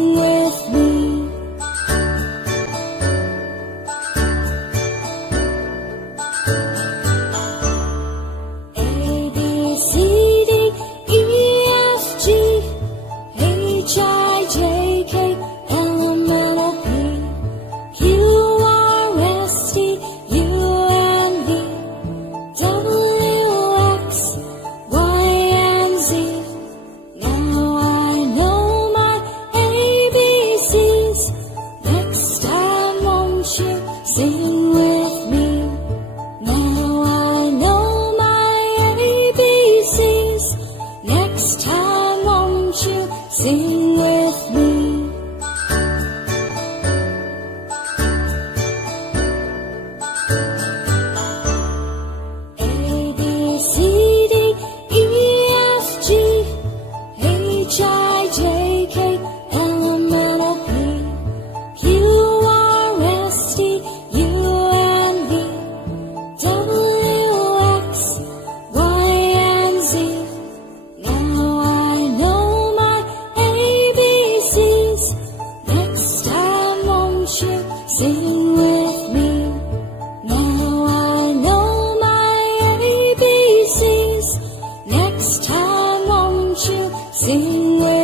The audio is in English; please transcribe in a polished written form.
sing with me. A, B, C, D, E, F, G, H, I, J, K, L, M, N, O, P, Q, R, S, T, U, and V, W, X, Y, and Z. Now I know my ABCs. Next time won't you sing with me? Now I know my ABCs. Next time won't you sing with me? A, B, C, D, E, F, G, H, I, J, K, L, M, N, O, P, Q, R, S, T, U, and V, W, X, Y, and Z. Now I know my ABCs. Next time won't you sing with me? Now I know my ABCs. Next time won't you sing with me?